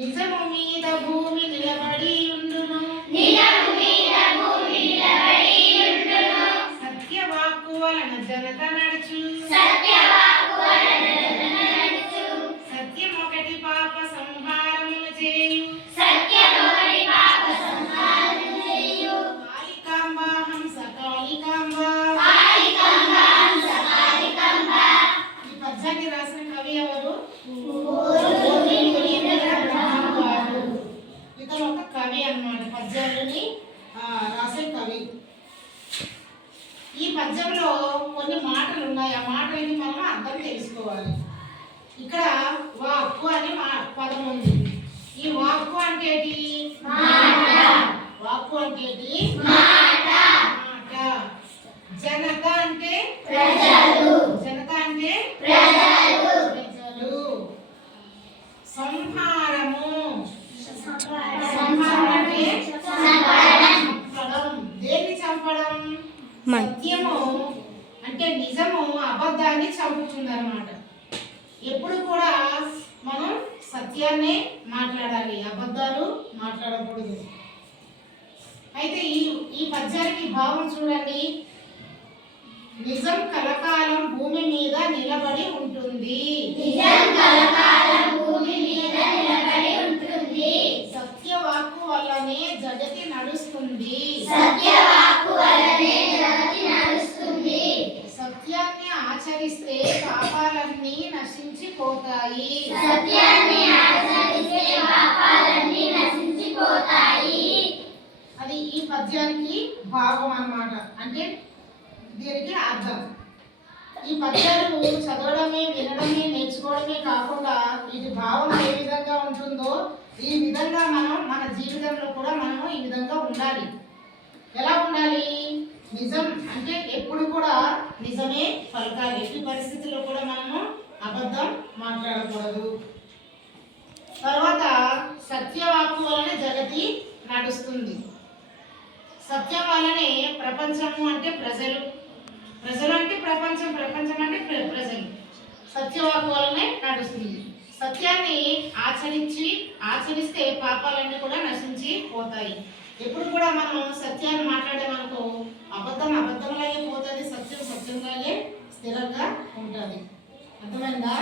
నిజము మీద భూమి నిలబడి ఉండును సత్యవాక్కు వలన జనత నడుచు సత్యమొకటి పాప సంహారములు చేయు కాళికాంబ హంస కాళికాంబ ఈ పద్యాన్ని రాసిన కవి ఎవరు? ఇతను ఒక కవి అన్నమాట, పద్యాలని రాసే కవి. ఈ పద్యంలో కొన్ని మాటలు ఉన్నాయి, ఆ మాటలకి మనం అర్థం తెలుసుకోవాలి. ఇక్కడ వాక్కు అనే పదం ఉంది. ఈ వాక్కు అంటే ఏంటి? వాక్కు అంటే ఏంటి? మాట. జనత అంటే ప్రజలు. జనత అంటే ప్రజలు. సంహారము. సంహారం అంటే చంపడం. దేన్ని చంపడం? సత్యము అంటే నిజము అబద్ధాన్ని చంపుతుంది అన్నమాట. ఎప్పుడు కూడా మనం సత్యాన్నే మాట్లాడాలి, అబద్ధాలు మాట్లాడకూడదు. అయితే ఈ పద్యానికి భావం చూడండి. నిజం కలకాలం భూమి మీద నిలబడి ఉంటుంది. సత్యవాక్కు వల్లనే జగతి నడుస్తుంది. సత్యాన్ని ఆచరిస్తే పాపాలన్నీ నశించిపోతాయి. అది ఈ పద్యానికి భావం అన్నమాట. అంటే దీనికి అర్థం. ఈ పద్యాలు చదవడమే, వినడమే, నేర్చుకోవడమే కాకుండా వీటి భావం ఏ విధంగా ఉంటుందో ఈ విధంగా మనం మన జీవితంలో కూడా మనము ఈ విధంగా ఉండాలి. ఎలా ఉండాలి? నిజం అంటే ఎప్పుడు కూడా నిజమే పలకాలి. ఎట్టి పరిస్థితుల్లో కూడా మనము అబద్ధం మాట్లాడకూడదు. తర్వాత సత్యవాక్కు వలన జగతి నడుస్తుంది. సత్యం వల్లనే ప్రపంచము అంటే ప్రజలు, ప్రజలు అంటే ప్రపంచం, ప్రపంచం అంటే ప్రజలు. సత్యవాక్కు వల్లనే నడుస్తుంది. సత్యాన్ని ఆచరిస్తే పాపాలన్నీ కూడా నశించి పోతాయి. ఎప్పుడు కూడా మనం సత్యాన్ని మాట్లాడేమనుకో అబద్ధం అబద్ధంలాగే పోతుంది, సత్యం సత్యంలాగే స్థిరంగా ఉంటుంది. అర్థమైందా?